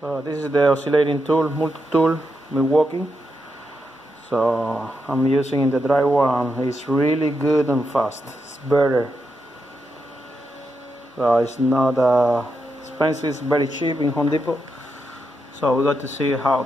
So this is the oscillating tool, multi-tool, Milwaukee. So I'm using in the drywall and it's really good and fast. It's better. So it's not expensive, it's very cheap in Home Depot. So we got to see how